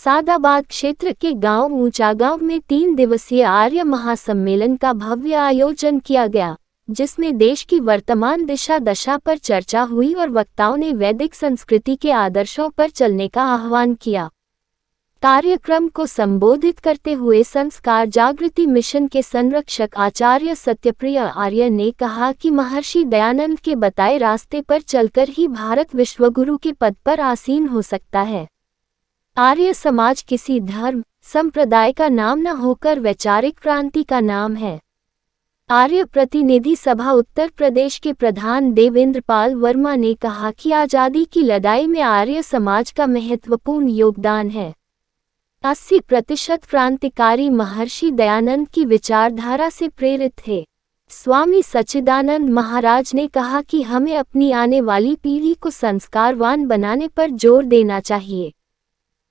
सादाबाद क्षेत्र के गांव ऊंचा गांव में 3 दिवसीय आर्य महासम्मेलन का भव्य आयोजन किया गया, जिसमें देश की वर्तमान दिशा दशा पर चर्चा हुई और वक्ताओं ने वैदिक संस्कृति के आदर्शों पर चलने का आह्वान किया। कार्यक्रम को संबोधित करते हुए संस्कार जागृति मिशन के संरक्षक आचार्य सत्यप्रिय आर्य ने कहा कि महर्षि दयानंद के बताए रास्ते पर चलकर ही भारत विश्वगुरु के पद पर आसीन हो सकता है। आर्य समाज किसी धर्म संप्रदाय का नाम न होकर वैचारिक क्रांति का नाम है। आर्य प्रतिनिधि सभा उत्तर प्रदेश के प्रधान देवेंद्र पाल वर्मा ने कहा कि आज़ादी की लड़ाई में आर्य समाज का महत्वपूर्ण योगदान है। 80% क्रांतिकारी महर्षि दयानंद की विचारधारा से प्रेरित थे। स्वामी सच्चिदानंद महाराज ने कहा कि हमें अपनी आने वाली पीढ़ी को संस्कारवान बनाने पर जोर देना चाहिए।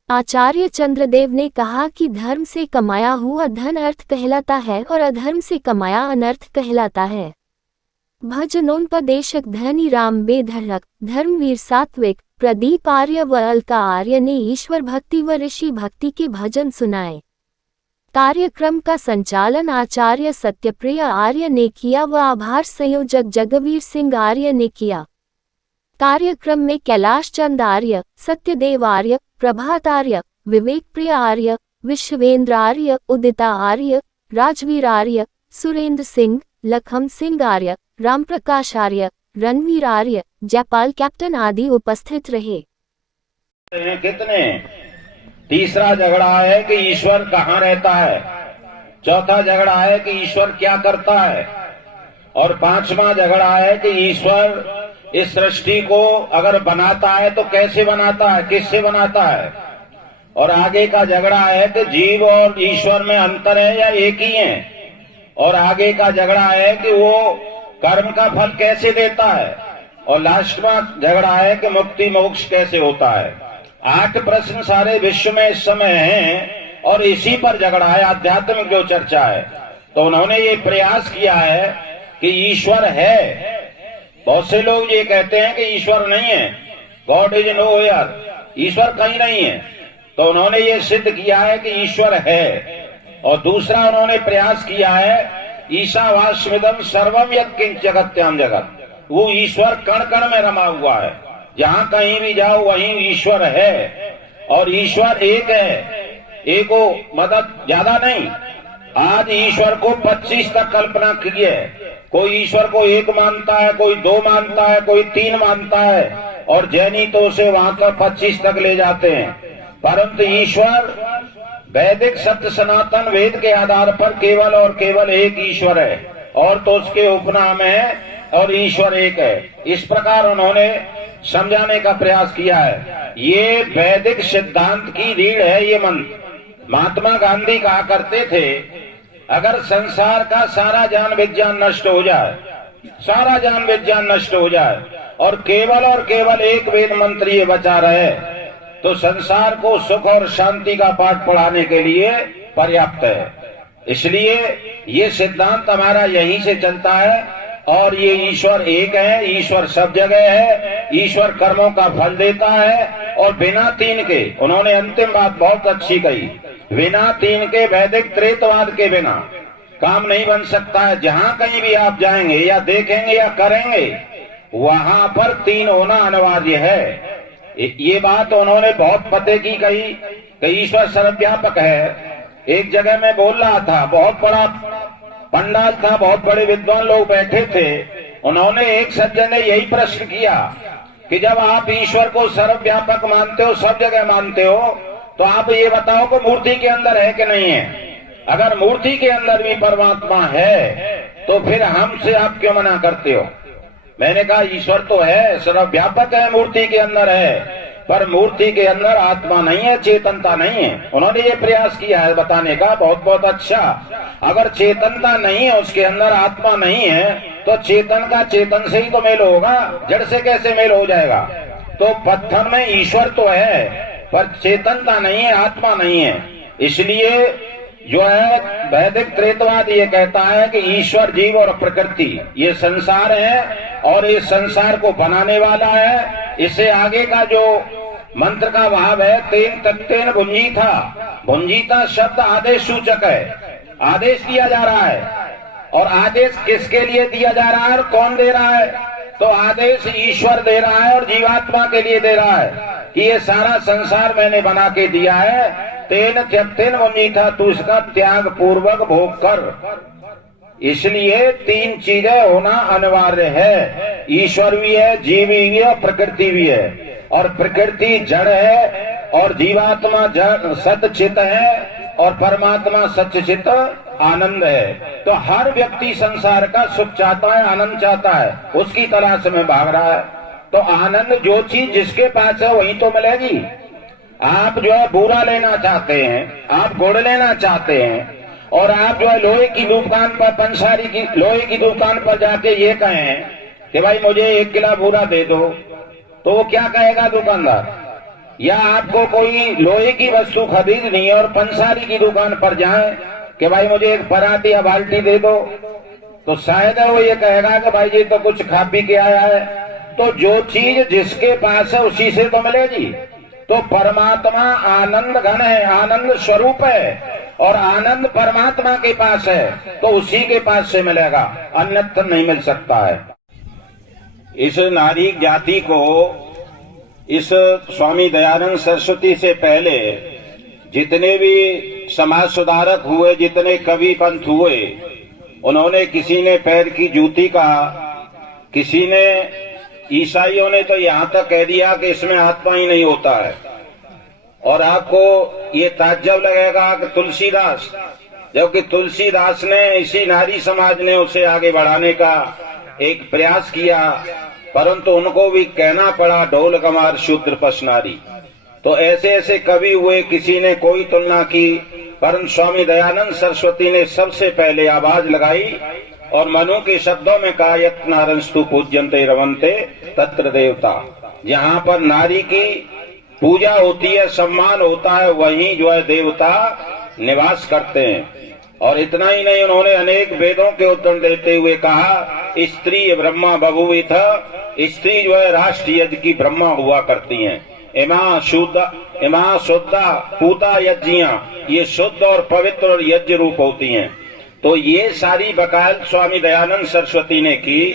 आचार्य चंद्रदेव ने कहा कि धर्म से कमाया हुआ धन अर्थ कहलाता है और अधर्म से कमाया अनर्थ कहलाता है। भजनोपदेशक धनी राम बेधड़क, धर्मवीर सात्विक, प्रदीप आर्य व अलका आर्य ने ईश्वर भक्ति व ऋषि भक्ति के भजन सुनाए। कार्यक्रम का संचालन आचार्य सत्यप्रिय आर्य ने किया व आभार संयोजक जगवीर सिंह आर्य ने किया। कार्यक्रम में कैलाश चंद आर्य, सत्यदेव आर्य, प्रभात आर्य, विवेक प्रिय आर्य, विश्वेंद्र आर्य, उदिता आर्य, राजवीर आर्य, सुरेंद्र सिंह, लखम सिंह आर्य, रामप्रकाश आर्य, रणवीर आर्य, जयपाल कैप्टन आदि उपस्थित रहे। कितने तीसरा झगड़ा है कि ईश्वर कहाँ रहता है, चौथा झगड़ा है कि ईश्वर क्या करता है, और पांचवा झगड़ा है कि ईश्वर इस सृष्टि को अगर बनाता है तो कैसे बनाता है, किससे बनाता है। और आगे का झगड़ा है कि जीव और ईश्वर में अंतर है या एक ही है। और आगे का झगड़ा है कि वो कर्म का फल कैसे देता है। और लास्ट में झगड़ा है कि मुक्ति मोक्ष कैसे होता है। 8 प्रश्न सारे विश्व में इस समय हैं और इसी पर झगड़ा है, आध्यात्मिक जो चर्चा है। तो उन्होंने ये प्रयास किया है कि ईश्वर है। बहुत से लोग ये कहते हैं कि ईश्वर नहीं है, गॉड इज नो वेयर, ईश्वर कहीं नहीं है। तो उन्होंने ये सिद्ध किया है कि ईश्वर है। और दूसरा उन्होंने प्रयास किया है ईशावास्मिदं सर्वम यत्किंच जगत्याम जगत, वो ईश्वर कण कण में रमा हुआ है। जहां कहीं भी जाओ वहीं ईश्वर है। और ईश्वर एक है, एको मदद ज्यादा नहीं। आज ईश्वर को 25 तक कल्पना की है। कोई ईश्वर को 1 मानता है, कोई 2 मानता है, कोई 3 मानता है, और जैनी तो उसे वहां तक 25 तक ले जाते हैं। परंतु ईश्वर वैदिक सत्य सनातन वेद के आधार पर केवल और केवल एक ईश्वर है, और तो उसके उपनाम है, और ईश्वर एक है। इस प्रकार उन्होंने समझाने का प्रयास किया है। ये वैदिक सिद्धांत की रीढ़ है ये मंत्र। महात्मा गांधी कहा करते थे, अगर संसार का सारा ज्ञान विज्ञान नष्ट हो जाए, सारा ज्ञान विज्ञान नष्ट हो जाए, और केवल एक वेद मंत्र ये बचा रहे, तो संसार को सुख और शांति का पाठ पढ़ाने के लिए पर्याप्त है। इसलिए ये सिद्धांत हमारा यहीं से चलता है। और ये ईश्वर एक है, ईश्वर सब जगह है, ईश्वर कर्मों का फल देता है। और बिना 3 के, उन्होंने अंतिम बात बहुत अच्छी कही, बिना 3 के वैदिक त्रेतवाद के बिना काम नहीं बन सकता है। जहां कहीं भी आप जाएंगे या देखेंगे या करेंगे, वहां पर 3 होना अनिवार्य है। ये बात उन्होंने बहुत पते की कही कि ईश्वर सर्वव्यापक है। एक जगह मैं बोल रहा था, बहुत बड़ा पंडाल था, बहुत बड़े विद्वान लोग बैठे थे। उन्होंने एक सज्जन ने यही प्रश्न किया कि जब आप ईश्वर को सर्वव्यापक मानते हो, सब जगह मानते हो, तो आप ये बताओ कि मूर्ति के अंदर है कि नहीं है। अगर मूर्ति के अंदर भी परमात्मा है तो फिर हमसे आप क्यों मना करते हो। मैंने कहा ईश्वर तो है, सर्वव्यापक है, मूर्ति के अंदर है, पर मूर्ति के अंदर आत्मा नहीं है, चेतनता नहीं है। उन्होंने ये प्रयास किया है बताने का, बहुत बहुत अच्छा। अगर चेतनता नहीं है, उसके अंदर आत्मा नहीं है, तो चेतन का चेतन से ही तो मेल होगा, जड़ से कैसे मेल हो जाएगा। तो पत्थर में ईश्वर तो है, पर चेतनता नहीं है, आत्मा नहीं है। इसलिए जो है वैदिक त्रेतवाद ये कहता है कि ईश्वर, जीव और प्रकृति ये संसार है, और ये संसार को बनाने वाला है। इससे आगे का जो मंत्र का भाव है तेन तत्तेन भुंजी था। भुंजीता शब्द आदेश सूचक है, आदेश दिया जा रहा है। और आदेश किसके लिए दिया जा रहा है और कौन दे रहा है? तो आदेश ईश्वर दे रहा है और जीवात्मा के लिए दे रहा है कि ये सारा संसार मैंने बना के दिया है। तेन त्यक्तेन भुंजीता, तू इसका त्याग पूर्वक भोग कर। इसलिए तीन चीजें होना अनिवार्य है, ईश्वर भी है, जीव भी है और प्रकृति भी है। और प्रकृति जड़ है और जीवात्मा जड़ सतचित है और परमात्मा सच्चित आनंद है। तो हर व्यक्ति संसार का सुख चाहता है, आनंद चाहता है, उसकी तलाश में भाग रहा है। तो आनंद जो चीज जिसके पास है वही तो मिलेगी। आप जो है बूरा लेना चाहते हैं, आप गुड़ लेना चाहते हैं और आप जो है लोहे की दुकान पर, पंसारी की लोहे की दुकान पर जाके ये कहें कि भाई मुझे 1 किलो बूरा दे दो, तो वो क्या कहेगा दुकानदार? या आपको कोई लोहे की वस्तु खरीदनी है और पंसारी की दुकान पर जाएं कि भाई मुझे एक परात या बाल्टी दे दो, तो शायद वो ये कहेगा कि भाई जी तो कुछ खा पी के आया है। तो जो चीज जिसके पास है उसी से तो मिलेगी। तो परमात्मा आनंद घन है, आनंद स्वरूप है और आनंद परमात्मा के पास है, तो उसी के पास से मिलेगा, अन्यत्र नहीं मिल सकता है। इस नारी जाति को इस स्वामी दयानंद सरस्वती से पहले जितने भी समाज सुधारक हुए, जितने कवि पंथ हुए, उन्होंने किसी ने पैर की जूती कहा, किसी ने, ईसाइयों ने तो यहाँ तक कह दिया कि इसमें आत्मा ही नहीं होता है। और आपको ये ताज्जुब लगेगा कि तुलसीदास, जबकि तुलसीदास ने, इसी नारी समाज ने उसे आगे बढ़ाने का एक प्रयास किया, परंतु उनको भी कहना पड़ा ढोल कमार शूद्र पसनारी। तो ऐसे ऐसे कवि हुए, किसी ने कोई तुलना की, परंतु स्वामी दयानंद सरस्वती ने सबसे पहले आवाज लगाई और मनु के शब्दों में कहा, यत् नारंस्तु पूज्यन्ते रवन्ते तत्र देवता। जहाँ पर नारी की पूजा होती है, सम्मान होता है, वहीं जो है देवता निवास करते हैं। और इतना ही नहीं, उन्होंने अनेक वेदों के उत्तर देते हुए कहा, स्त्री ब्रह्मा बभूविथ, स्त्री जो है राष्ट्र यज्ञ की ब्रह्मा हुआ करती हैं। इमा शुद्धा पूता यज्ञियां, ये शुद्ध और पवित्र और यज्ञ रूप होती हैं। तो ये सारी वकालत स्वामी दयानंद सरस्वती ने की।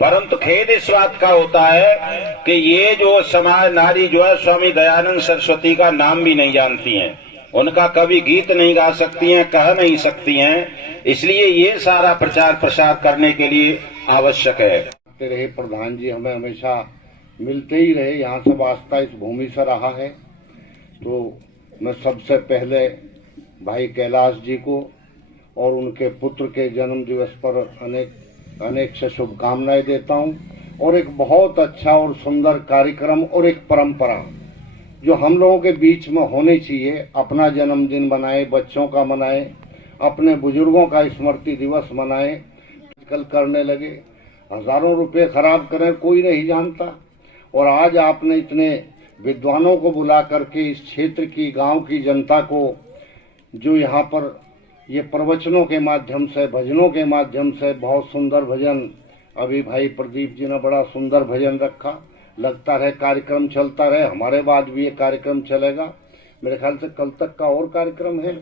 परंतु खेद इस बात का होता है कि ये जो समाज नारी जो है स्वामी दयानंद सरस्वती का नाम भी नहीं जानती हैं, उनका कभी गीत नहीं गा सकती हैं, कह नहीं सकती हैं। इसलिए ये सारा प्रचार प्रसार करने के लिए आवश्यक है। रहे प्रधान जी हमें हमेशा मिलते ही रहे, यहाँ सब आस्था इस भूमि से रहा है। तो मैं सबसे पहले भाई कैलाश जी को और उनके पुत्र के जन्म दिवस पर अनेक से शुभकामनाएं देता हूँ। और एक बहुत अच्छा और सुंदर कार्यक्रम और एक परंपरा जो हम लोगों के बीच में होनी चाहिए, अपना जन्मदिन मनाए, बच्चों का मनाए, अपने बुजुर्गों का स्मृति दिवस मनाए। आजकल करने लगे, हजारों रुपए खराब करें, कोई नहीं जानता। और आज आपने इतने विद्वानों को बुला करके इस क्षेत्र की, गांव की जनता को, जो यहाँ पर ये प्रवचनों के माध्यम से, भजनों के माध्यम से, बहुत सुंदर भजन, अभी भाई प्रदीप जी ने बड़ा सुंदर भजन रखा। लगता रहे कार्यक्रम चलता रहे, हमारे बाद भी ये कार्यक्रम चलेगा। मेरे ख्याल से कल तक का और कार्यक्रम है,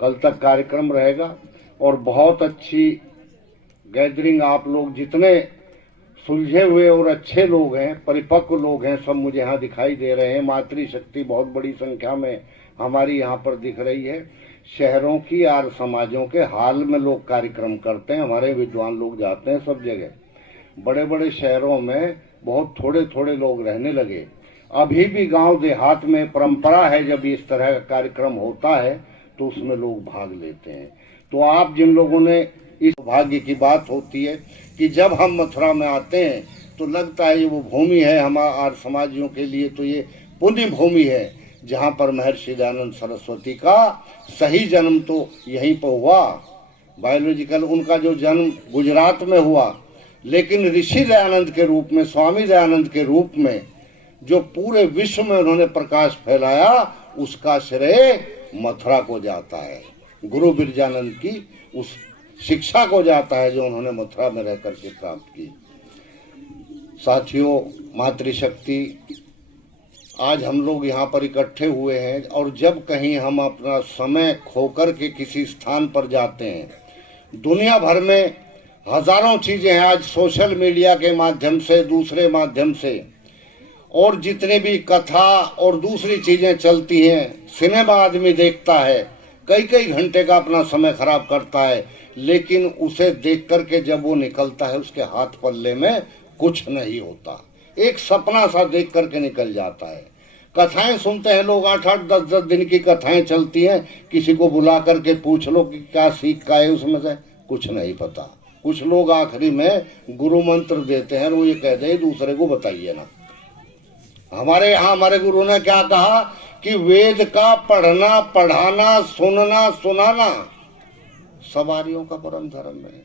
कल तक कार्यक्रम रहेगा। और बहुत अच्छी गैदरिंग, आप लोग जितने सुलझे हुए और अच्छे लोग हैं, परिपक्व लोग हैं, सब मुझे यहाँ दिखाई दे रहे हैं। मातृशक्ति बहुत बड़ी संख्या में हमारी यहाँ पर दिख रही है। शहरों की आर्य समाजों के हाल में लोग कार्यक्रम करते हैं, हमारे विद्वान लोग जाते हैं सब जगह। बड़े बड़े शहरों में बहुत थोड़े थोड़े लोग रहने लगे। अभी भी गांव देहात में परंपरा है, जब इस तरह का कार्यक्रम होता है तो उसमें लोग भाग लेते हैं। तो आप जिन लोगों ने, इस भाग्य की बात होती है कि जब हम मथुरा में आते हैं तो लगता है ये वो भूमि है हमारे आर्य समाजियों के लिए, तो ये पुण्य भूमि है जहाँ पर महर्षि दयानंद सरस्वती का सही जन्म तो यहीं पर हुआ। बायोलॉजिकल उनका जो जन्म गुजरात में हुआ, लेकिन ऋषि दयानंद के रूप में, स्वामी दयानंद के रूप में जो पूरे विश्व में उन्होंने प्रकाश फैलाया, उसका श्रेय मथुरा को जाता है। गुरु बिरजानंद की उस शिक्षा को जाता है जो उन्होंने मथुरा में रह करके प्राप्त की। साथियों, मातृशक्ति आज हम लोग यहाँ पर इकट्ठे हुए हैं और जब कहीं हम अपना समय खोकर के किसी स्थान पर जाते हैं, दुनिया भर में हजारों चीजें हैं आज सोशल मीडिया के माध्यम से, दूसरे माध्यम से, और जितने भी कथा और दूसरी चीजें चलती हैं, सिनेमा आदमी देखता है, कई कई घंटे का अपना समय खराब करता है, लेकिन उसे देख करके जब वो निकलता है उसके हाथ पल्ले में कुछ नहीं होता, एक सपना सा देख करके निकल जाता है। कथाएं सुनते हैं लोग, 8-8, 10-10 दिन की कथाएं चलती हैं, किसी को बुला करके पूछ लो कि क्या सीख का है उसमें से, कुछ नहीं पता। कुछ लोग आखिरी में गुरु मंत्र देते हैं, वो ये कहते हैं दूसरे को बताइए ना। हमारे यहाँ हमारे गुरु ने क्या कहा कि वेद का पढ़ना, पढ़ाना, सुनना, सुनाना सवारियों का परम धर्म है।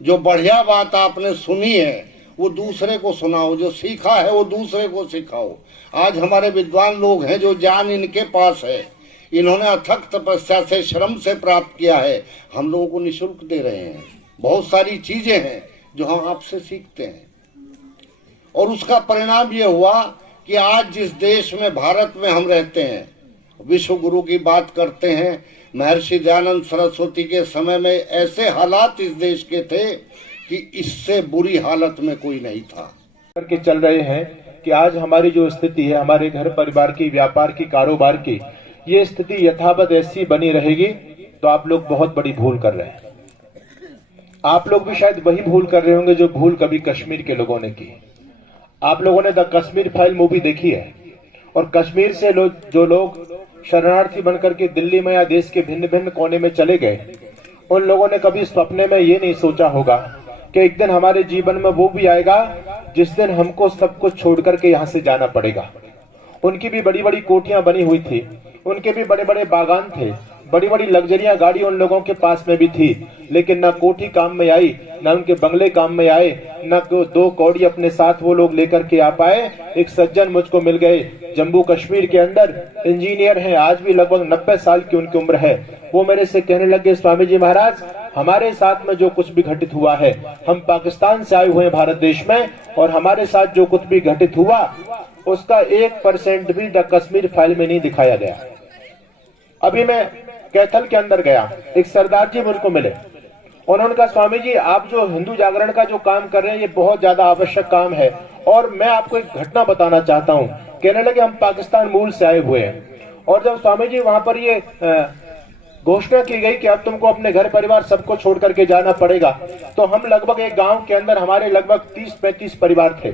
जो बढ़िया बात आपने सुनी है वो दूसरे को सुनाओ, जो सीखा है वो दूसरे को सिखाओ। आज हमारे विद्वान लोग हैं जो ज्ञान इनके पास है, इन्होंने अथक तपस्या से, श्रम से प्राप्त किया है, हम लोगों को निःशुल्क दे रहे हैं। बहुत सारी चीजें हैं जो हम आपसे सीखते हैं, और उसका परिणाम ये हुआ कि आज जिस देश में, भारत में हम रहते हैं, विश्व गुरु की बात करते हैं, महर्षि दयानंद सरस्वती के समय में ऐसे हालात इस देश के थे कि इससे बुरी हालत में कोई नहीं था। करके चल रहे हैं कि आज हमारी जो स्थिति है, हमारे घर परिवार की, व्यापार की, कारोबार की, ये स्थिति यथावत ऐसी बनी रहेगी तो आप लोग बहुत बड़ी भूल कर रहे हैं। आप लोग भी शायद वही भूल कर रहे होंगे जो भूल कभी कश्मीर के लोगों ने की। आप लोगों ने द कश्मीर फाइल मूवी देखी है, और कश्मीर से जो लोग शरणार्थी बनकर के दिल्ली में या देश के भिन्न भिन्न कोने में चले गए, उन लोगों ने कभी सपने में ये नहीं सोचा होगा कि एक दिन हमारे जीवन में वो भी आएगा जिस दिन हमको सब कुछ छोड़ करके यहाँ से जाना पड़ेगा। उनकी भी बड़ी बड़ी कोठियां बनी हुई थी, उनके भी बड़े बड़े बागान थे, बड़ी बड़ी लग्जरियां गाड़ी उन लोगों के पास में भी थी, लेकिन ना कोठी काम में आई, ना उनके बंगले काम में आए, ना 2 कौड़ी अपने साथ वो लोग लेकर के आ पाए। एक सज्जन मुझको मिल गए जम्मू कश्मीर के अंदर, इंजीनियर हैं, आज भी लगभग 90 साल की उनकी उम्र है। वो मेरे से कहने लगे, स्वामी जी महाराज, हमारे साथ में जो कुछ भी घटित हुआ है, हम पाकिस्तान से आए हुए हैं भारत देश में, और हमारे साथ जो कुछ भी घटित हुआ उसका 1% भी द कश्मीर फाइल में नहीं दिखाया गया। अभी मैं कैथल के अंदर गया, एक सरदार जी मुझको मिले, उन्होंने कहा, स्वामी जी आप जो हिंदू जागरण का जो काम कर रहे हैं ये बहुत ज्यादा आवश्यक काम है, और मैं आपको एक घटना बताना चाहता हूँ। कहने लगे हम पाकिस्तान मूल से आए हुए हैं, और जब स्वामी जी वहां पर ये घोषणा की गई कि अब तुमको अपने घर परिवार सबको छोड़ करके जाना पड़ेगा, तो हम लगभग एक गांव के अंदर हमारे लगभग 30-35 परिवार थे,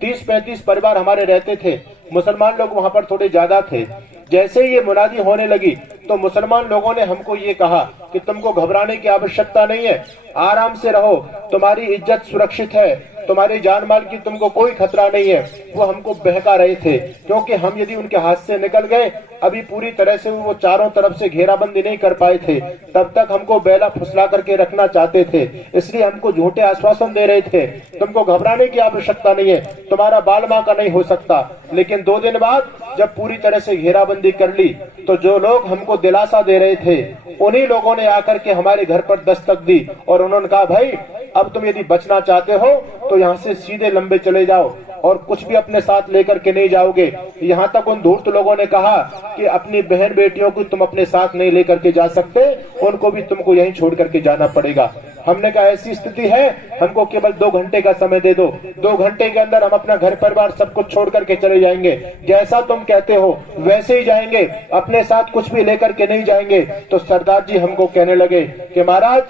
30-35 परिवार हमारे रहते थे। मुसलमान लोग वहां पर थोड़े ज्यादा थे। जैसे ही ये मुनादी होने लगी तो मुसलमान लोगों ने हमको ये कहा कि तुमको घबराने की आवश्यकता नहीं है, आराम से रहो, तुम्हारी इज्जत सुरक्षित है, तुम्हारी जान माल की तुमको कोई खतरा नहीं है। वो हमको बहका रहे थे, क्योंकि हम यदि उनके हाथ से निकल गए, अभी पूरी तरह से वो चारों तरफ से घेराबंदी नहीं कर पाए थे, तब तक हमको बेला फुसला करके रखना चाहते थे, इसलिए हमको झूठे आश्वासन दे रहे थे, तुमको घबराने की आवश्यकता नहीं है, तुम्हारा बाल माँ का नहीं हो सकता। लेकिन 2 दिन बाद जब पूरी तरह से घेराबंदी कर ली तो जो लोग हमको दिलासा दे रहे थे उन्हीं लोगों ने आकर के हमारे घर पर दस्तक दी, और उन्होंने कहा, भाई अब तुम यदि बचना चाहते हो तो यहाँ से सीधे लंबे चले जाओ और कुछ भी अपने साथ लेकर के नहीं जाओगे। यहाँ तक उन धूर्त लोगों ने कहा कि अपनी बहन बेटियों को तुम अपने साथ नहीं लेकर के जा सकते, उनको भी तुमको यहीं छोड़ करके जाना पड़ेगा। हमने कहा ऐसी स्थिति है, हमको केवल 2 घंटे का समय दे दो, 2 घंटे के अंदर हम अपना घर परिवार सब कुछ छोड़ करके चले जाएंगे, जैसा तुम कहते हो वैसे ही जाएंगे, अपने साथ कुछ भी लेकर के नहीं जाएंगे। तो सरदार जी हमको कहने लगे कि महाराज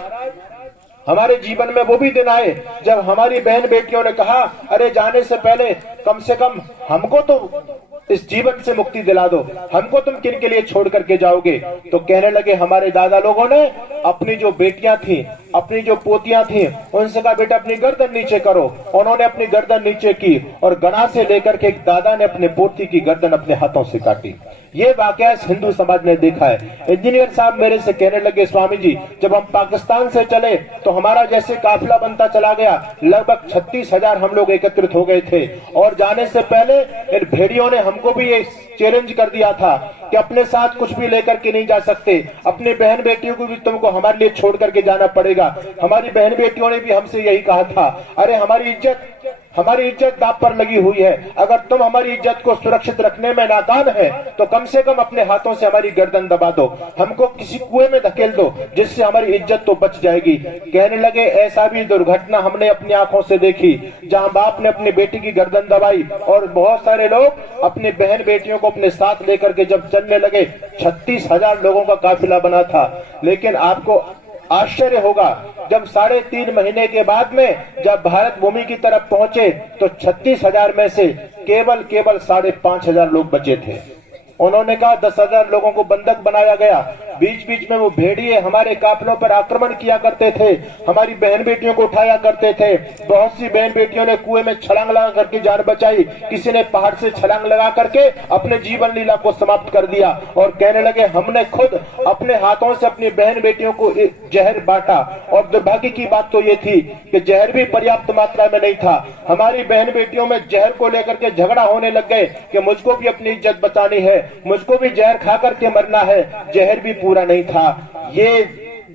हमारे जीवन में वो भी दिन आए जब हमारी बहन बेटियों ने कहा, अरे जाने से पहले कम से कम हमको तो इस जीवन से मुक्ति दिला दो, हमको तुम किन के लिए छोड़ करके जाओगे। तो कहने लगे हमारे दादा लोगों ने अपनी जो बेटियां थी, अपनी जो पोतियां थी, उनसे कहा बेटा अपनी गर्दन नीचे करो। उन्होंने अपनी गर्दन नीचे की और गना से लेकर के एक दादा ने अपने पोती की गर्दन अपने हाथों से काटी। ये वाकया हिंदू समाज ने देखा है। इंजीनियर साहब मेरे से कहने लगे, स्वामी जी जब हम पाकिस्तान से चले तो हमारा जैसे काफिला बनता चला गया, लगभग 36,000 हम लोग एकत्रित हो गए थे, और जाने से पहले इन भेड़ियों ने हमको भी ये चैलेंज कर दिया था कि अपने साथ कुछ भी लेकर के नहीं जा सकते, अपने बहन बेटियों को भी तुमको हमारे लिए छोड़ करके जाना पड़ेगा। हमारी बहन बेटियों ने भी हमसे यही कहा था, अरे हमारी इज्जत हमारी इज्जत दांव पर लगी हुई है। अगर तुम हमारी इज्जत को सुरक्षित रखने में नाकाम है तो कम से कम अपने हाथों से हमारी गर्दन दबा दो, हमको किसी कुएं में धकेल दो, जिससे हमारी इज्जत तो बच जाएगी। कहने लगे ऐसा भी दुर्घटना हमने अपनी आंखों से देखी, जहां बाप ने अपनी बेटी की गर्दन दबाई और बहुत सारे लोग अपनी बहन बेटियों को अपने साथ लेकर के जब चलने लगे, 36,000 लोगों का काफिला बना था। लेकिन आपको आश्चर्य होगा, जब 3.5 महीने के बाद में जब भारत भूमि की तरफ पहुंचे तो 36,000 में से केवल 5,500 लोग बचे थे। उन्होंने कहा 10,000 लोगों को बंधक बनाया गया। बीच बीच में वो भेड़िए हमारे काफिलों पर आक्रमण किया करते थे, हमारी बहन बेटियों को उठाया करते थे। बहुत सी बहन बेटियों ने कुएं में छलांग लगा करके जान बचाई, किसी ने पहाड़ से छलांग लगा करके अपने जीवन लीला को समाप्त कर दिया और कहने लगे हमने खुद अपने हाथों से अपनी बहन बेटियों को जहर बांटा। और दुर्भाग्य की बात तो ये थी कि जहर भी पर्याप्त मात्रा में नहीं था। हमारी बहन बेटियों में जहर को लेकर के झगड़ा होने लग गए कि मुझको भी अपनी इज्जत बचानी है, मुझको भी जहर खा करके मरना है। जहर भी पूरा नहीं था। ये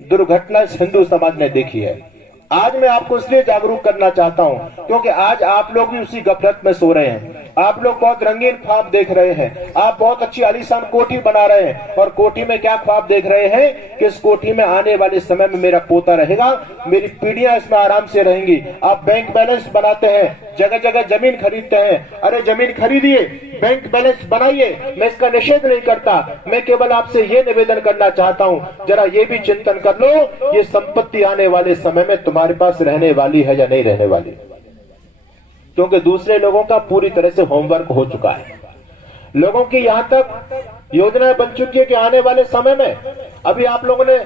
दुर्घटना हिंदू समाज ने देखी है। आज मैं आपको इसलिए जागरूक करना चाहता हूं क्योंकि आज आप लोग भी उसी गफलत में सो रहे हैं। आप लोग बहुत रंगीन ख्वाब देख रहे हैं, आप बहुत अच्छी आलीशान कोठी बना रहे हैं और कोठी में क्या ख्वाब देख रहे हैं कि इस कोठी में आने वाले समय में मेरा पोता रहेगा, मेरी पीढ़ियां इसमें आराम से रहेंगी। आप बैंक बैलेंस बनाते हैं, जगह जगह जमीन खरीदते हैं। अरे जमीन खरीदिए, बैंक बैलेंस बनाइए, मैं इसका निषेध नहीं करता। मैं केवल आपसे ये निवेदन करना चाहता हूं, जरा ये भी चिंतन कर लो, ये संपत्ति आने वाले समय में तुम्हारे पास रहने वाली है या नहीं रहने वाली। क्योंकि दूसरे लोगों का पूरी तरह से होमवर्क हो चुका है। लोगों की यहां तक योजना बन चुकी है कि आने वाले समय में, अभी आप लोगों ने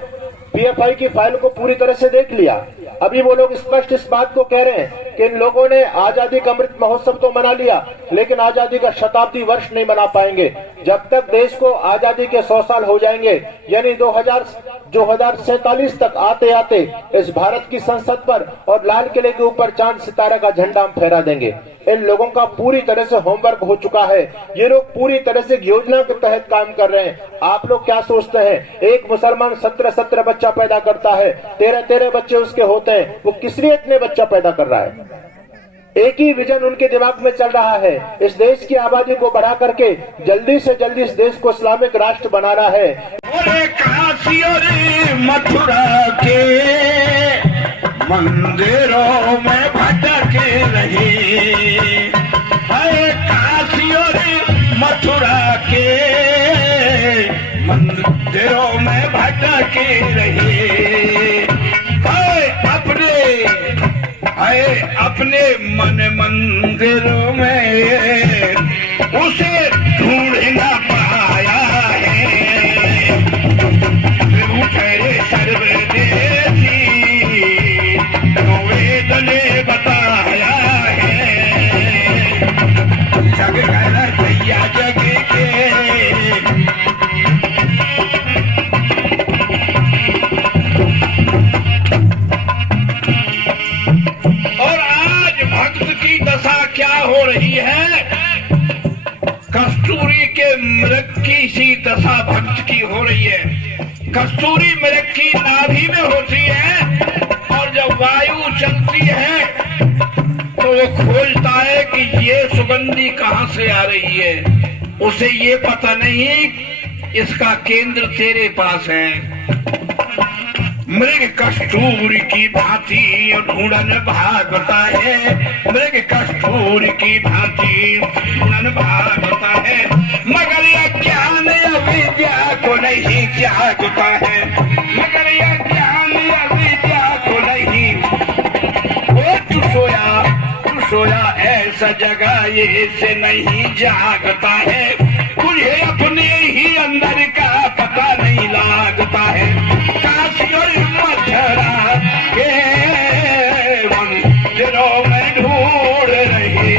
पीएफआई की फाइल को पूरी तरह से देख लिया। अभी वो लोग स्पष्ट इस बात को कह रहे हैं कि इन लोगों ने आजादी का अमृत महोत्सव तो मना लिया, लेकिन आजादी का शताब्दी वर्ष नहीं मना पाएंगे। जब तक देश को आजादी के 100 साल हो जाएंगे, यानी 2047 तक आते आते इस भारत की संसद पर और लाल किले के ऊपर चांद सितारा का झंडा हम फहरा देंगे। इन लोगों का पूरी तरह से होमवर्क हो चुका है। ये लोग पूरी तरह से योजना के तहत काम कर रहे हैं। आप लोग क्या सोचते हैं, एक मुसलमान 17 बच्चा पैदा करता है, 13 बच्चे उसके होते हैं, वो किस लिए इतने बच्चा पैदा कर रहा है? एक ही विजन उनके दिमाग में चल रहा है, इस देश की आबादी को बढ़ा करके जल्दी से जल्दी इस देश को इस्लामिक राष्ट्र बनाना है। काशी और मथुरा के मंदिरों में भटक रहे, काशी और मथुरा के मंदिरों में भटक रहे, अपने मन मंदिरों में उसे ढूंढ न पाया है। ठहरे सर्वदेशी वेद ने बताया है, जग कर भैया जग के क्या हो रही है। कस्तूरी के मृग की सी दशा भक्त की हो रही है। कस्तूरी मृग की नाभि में होती है और जब वायु चलती है तो वो खोजता है कि ये सुगंधी कहां से आ रही है। उसे ये पता नहीं इसका केंद्र तेरे पास है। मृग कस्तूरी की भांति ढूंढन भागता है, मृग कस्तूरी की भांति ढूंढन भागता है, मगर यह ज्ञान अविद्या को नहीं त्यागता है, मगर यह ज्ञान अविद्या को नहीं। वो तू सोया ऐसा जगह ये से नहीं जागता है, तुझे अपने ही अंदर का पता नहीं लागता है। काशी और मथुरा के मंदिरों में ढूंढ रहे,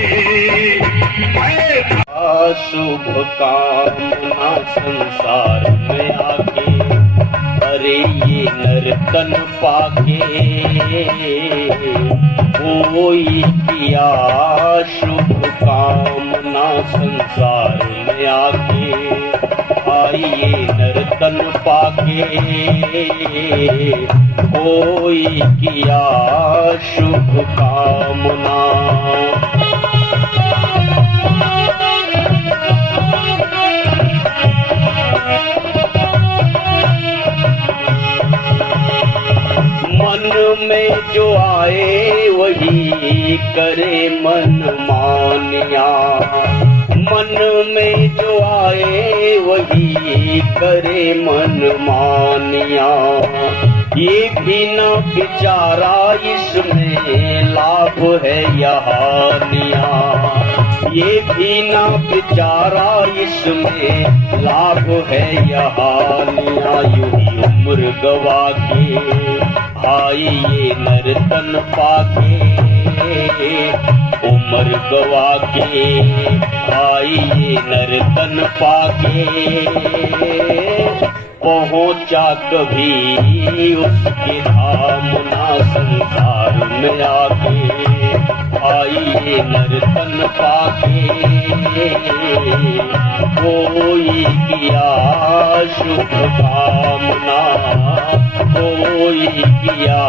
शुभ कामना संसार में आके, अरे ये नर्तन पाके कोई किया शुभ कामना संसार में आके, आइए नर्तन पाके कोई किया शुभ कामना। आए वही करे मन मानिया, मन में जो आए वही करे मन मानिया। ये भी न बिचारा इसमें लाभ है या हानिया, ये भी न बिचारा इसमें लाभ है या हानिया। यूं ही उम्र गवा के आई ये नर्तन पाके, उम्र गवा के आई ये नर्तन पाके। पहुंचा कभी उसके धाम ना संसार में आके, आई ये नर्तन पाके। कोई किया शुभ कामना, कोई किया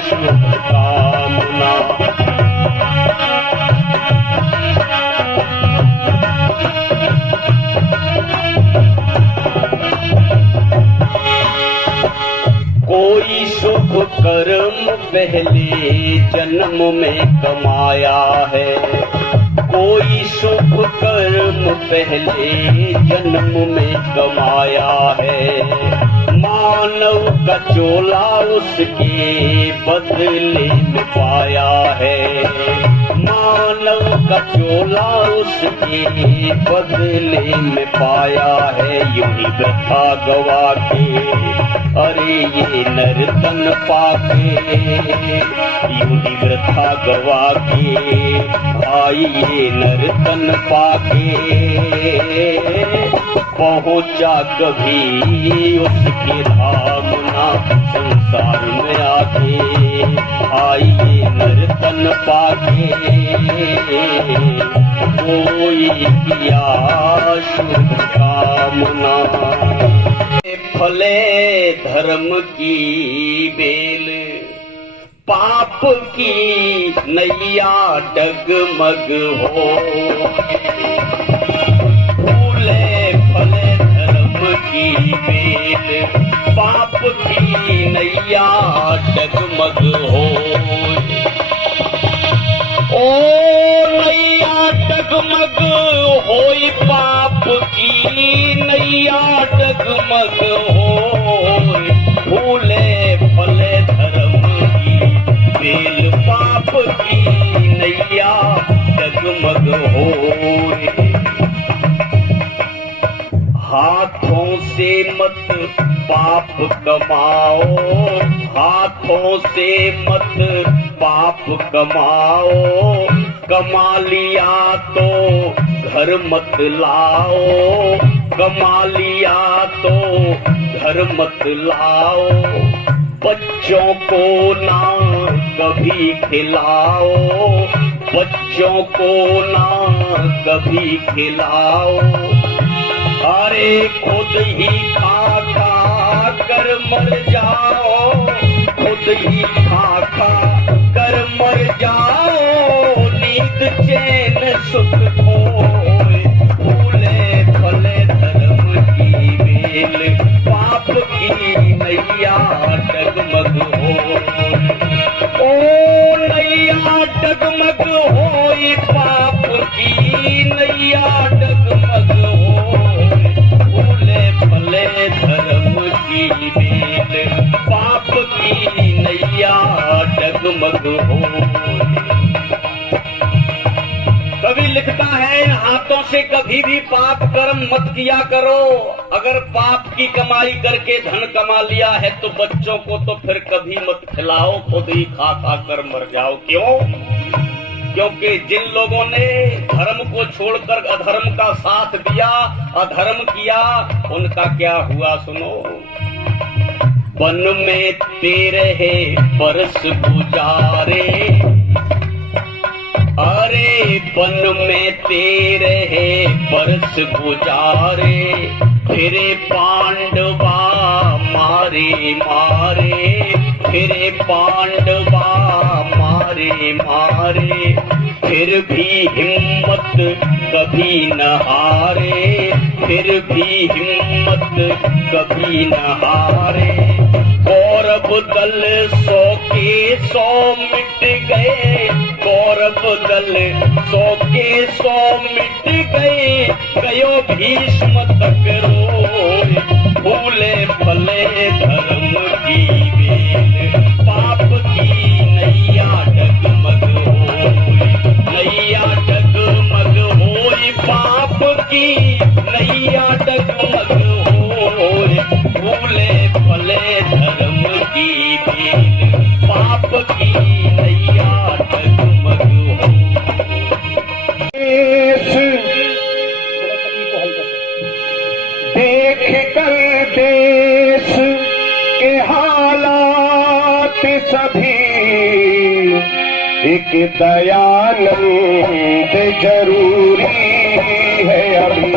शुभ कामना। कोई शुभ कर्म पहले जन्म में कमाया है, कोई शुभ कर्म पहले जन्म में कमाया है। मानव का चोला उसके बदले में पाया है, मानव का चोला उसके बदले में पाया है। यूं ही वृथा गवा के अरे ये नर्तन पाके, यूं ही वृथा गवा के आई ये नर्तन पाके। पहुंचा कभी उसके धाम ना संसार में आके, आई ये नर्तन पाके। कोई किया शुभ कामना, फले धर्म की बेल, पाप की नैया डगमग हो। फूले फले धर्म की बेल, पाप की नैया डगमग हो। ओ नैया डगमग होई, पाप की नैया डगमग हो। फूले फले धर्म की बेल, पाप की नैया डगमग हो। हाथों से मत पाप कमाओ, हाथों से मत पाप कमाओ। कमा लिया तो घर मत लाओ, कमा लिया तो घर मत लाओ। बच्चों को ना कभी खिलाओ, बच्चों को ना कभी खिलाओ। अरे खुद ही खा खा कर मर जाओ, खुद ही खा खा कर मर जाओ। नींद चैन सुख खोए, फूले फले धर्म की बेल, पाप की नैया डगमग हो। ओ नैया डगमग होई, पाप की नैया डगमग हो। फूले फले धर्म की बेल, पाप की नैया डगमग हो। कवि लिखता है, हाथों से कभी भी पाप कर्म मत किया करो। अगर पाप की कमाई करके धन कमा लिया है तो बच्चों को तो फिर कभी मत खिलाओ, खुद ही खा खा कर मर जाओ। क्यों? क्योंकि जिन लोगों ने धर्म को छोड़कर अधर्म का साथ दिया, अधर्म किया, उनका क्या हुआ सुनो। वन में तेरे बरस गुजारे, अरे वन में तेरे बरस गुजारे। फिरे पांडवा मारे मारे, फिरे पांडवा मारे मारे। फिर भी हिम्मत कभी न हारे, फिर भी हिम्मत कभी न हारे। कौरव दल 100 के 100 मिट गए, कौरव दल 100 के 100 मिट गए। गयो भीष्म तक रोए, फूले फले धर्म की बेल। पाप की नैया डगमग होए, नैया डगमग होए। पाप की नैया डगमग होए, फूले फले धर्म की बेल। पाप की नैया डगमग देख कर देश के हालात सभी, एक दयानंद जरूरी है अभी,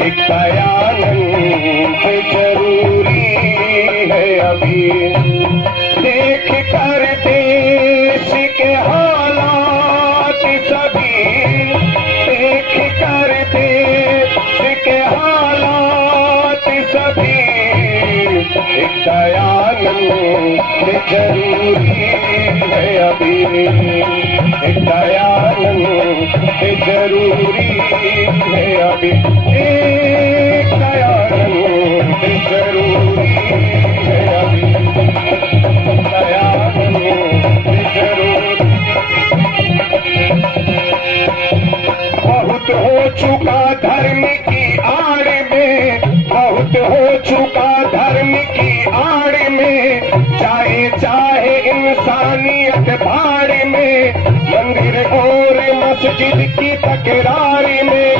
एक दयानंद जरूरी है अभी। देख कर देश के हालात सभी, देख कर देश के हालात सभी, एक दयानंद जरूरी है अभी, एक दयानंद जरूरी है अभी, एक दयानंद जरूरी है अभी, दयानंद जरूरी। बहुत हो चुका धर्म की आड़ में, बहुत हो चुका धर्म की आड़ में, चाहे इंसानियत भाड़ में। मंदिर और मस्जिद की तकरार में,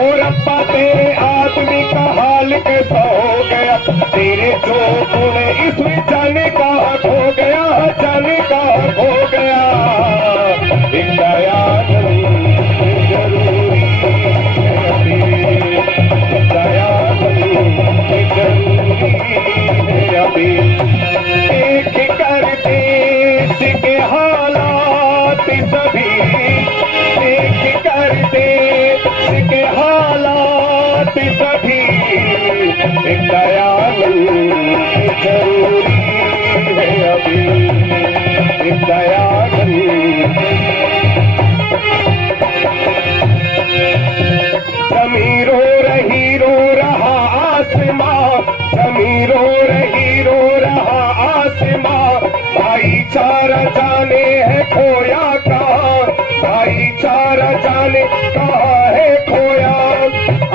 और अब्बा तेरे आदमी का हाल कैसा हो गया। तेरे जो गुण इसमें जाने का हो गया, जाने का हो गया। एक दयानंद जरूरी है अभी, दयानंद जरूरी है अभी। देख कर देश के हालात सभी, देख कर देश के हालात सभी, एक दयानंद जरूरी है अभी, एक दयानंद। जमीन रो रहा आसमां, जमीन रो रहा आसमां। भाईचारा जाने है खोया कहाँ, भाईचारा जाने कहाँ है खोया।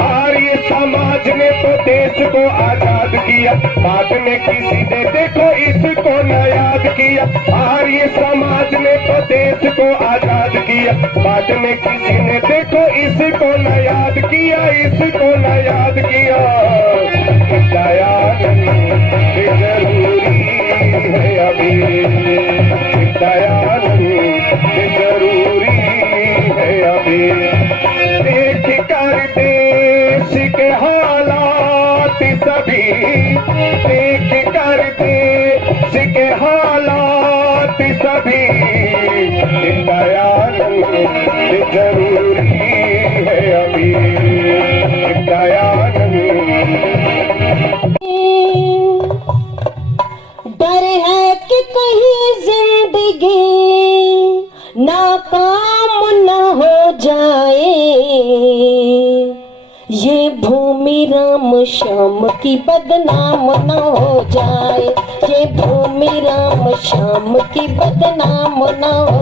आर्य समाज ने तो देश को आजाद किया, बाद में किसी ने देखो इसको न याद किया। आर्य समाज ने तो देश को आजाद किया, बाद में किसी ने देखो इसको न याद किया, इसको न याद किया। दयानंद जरूरी है अभी, दयानंद जरूरी है अभी। देख कर देश के हालात सभी, देख कर देश के हालात सभी, दयानंद जरूरी है अभी, दयानंद। डर है कि कहीं जिंदगी नाकाम न हो जाए, ये भूमि राम श्याम की बदनाम न हो जाए, ये भूमि राम श्याम की बदनाम न हो।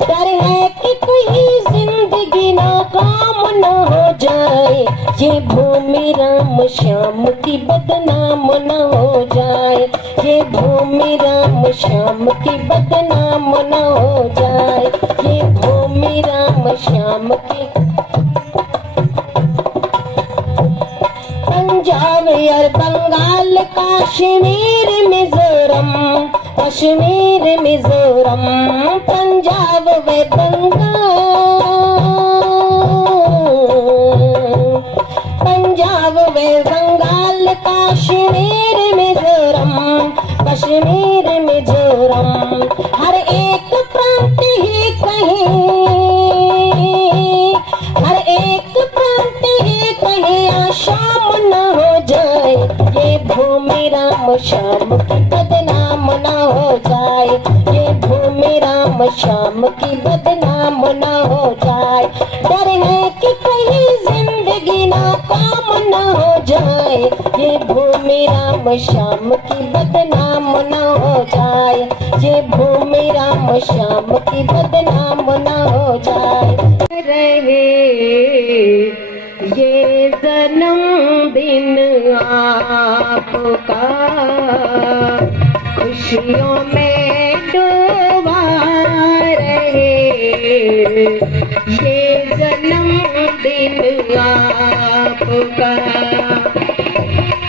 डर है कि कहीं जिंदगी नाकाम न हो जाए, ये भूमि राम श्याम की बदनाम न हो जाए, ये भूमि राम श्याम की बदनाम न हो जाए, ये भूमि राम श्याम की। पंजाब और बंगाल, कश्मीर मिजोरम, कश्मीर मिजोरम, पंजाब व बंगाल, पंजाब व बंगाल, कश्मीर मिजोरम, कश्मीर मिजोरम। हर एक प्रांत ही कहीं, हर एक प्रांत ही हो, शाम की बदनाम न हो जाए, ये भूमि राम श्याम की बदनाम न हो जाए। डर है कि कहीं जिंदगी नाकाम न हो जाए, ये भूमि राम श्याम की बदनाम न हो जाए, ये भूमि राम श्याम की बदनाम न हो जाए। रहे ये जन्मदिन आपका, खुशियों में डूबा रहे, ये जन्मदिन आपका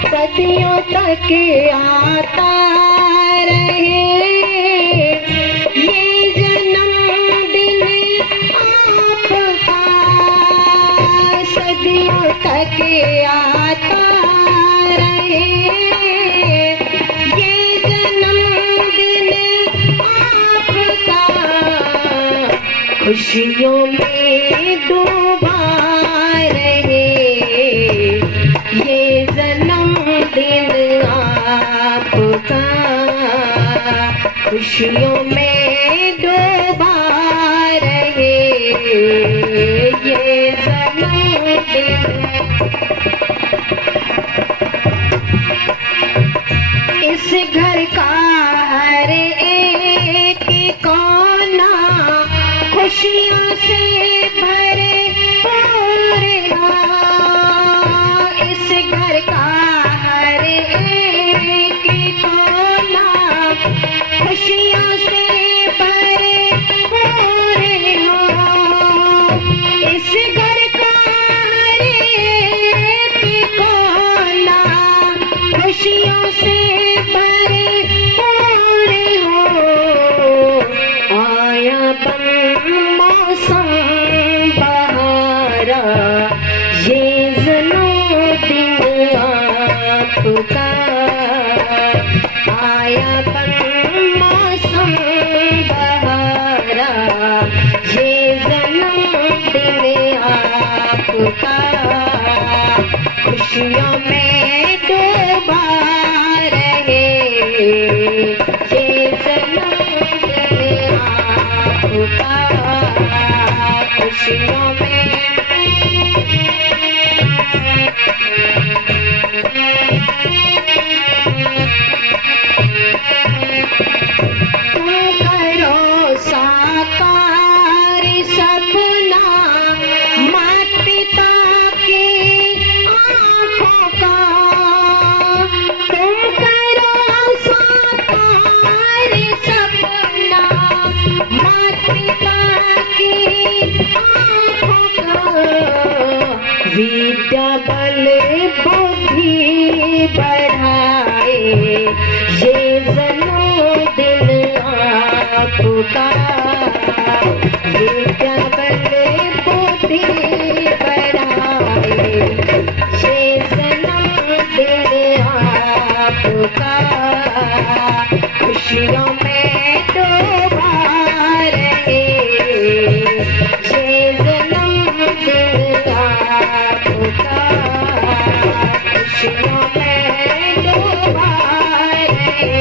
सदियों तक आता रहे, ये जन्मदिन आपका सदियों तक आता रहे, ये जन्मदिन आपका खुशियों में डूबा रहे, ये जन्मदिन आपका खुशियों में डूबा रहे, ये जन्मदिन। इस घर का हर एक कोना खुशियों से भरे पूरा, इस घर का हर एक कोना खुशियों से भरे पूरे हो, इस घर का हर एक कोना खुशियों से भरे पूरे हो। आया बन मौसम बहारा, ये जन्मदिन आपका आया बन मौसम बहारा, ये जन्मदिन आपका खुशियों में डूबा रहे, ये जन्मदिन आपका खुशियों में। तुम करो साकार सपना माता पिता की आँखों का, तुम करो साकार सपना माता पिता की आँखों का, विद्या बल बुद्धि बढ़ाए, ये जन्मदिन आपका, विद्या बल बुद्धि बढ़ाए, ये जन्मदिन आपका खुशियों में डूबा रहे, ये जन्मदिन आपका खुशियों में डूबा रहे।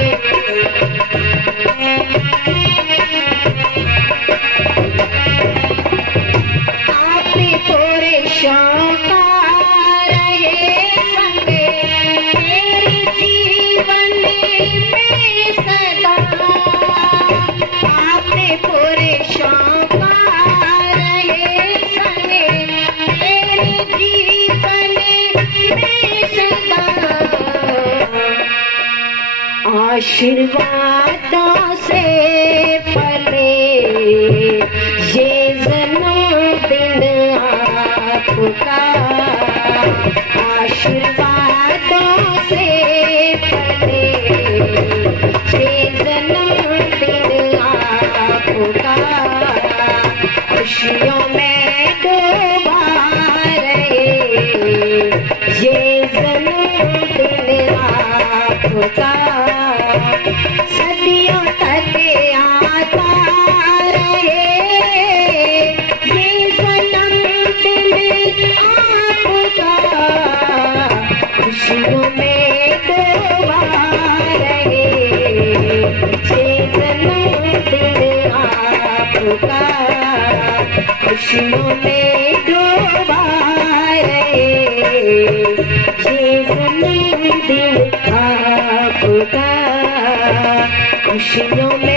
आपने पूरे शौका रहे संगे मेरे जीवन में सदा, आपने पूरे शौका रहे संगे मेरे जीवन में सदा, आशीर्वादों से फले ये जन्मदिन आपका, आशीर्वादों से फले ये जन्मदिन आपका, खुशियों में डूबा रहे, ये जन्मदिन आपका सदियों तक आता रहे, ये जन्मदिन आपका खुशियों में डूबा खुशियों में डूबाए ये ज़मीन दिल आपका खुशियों में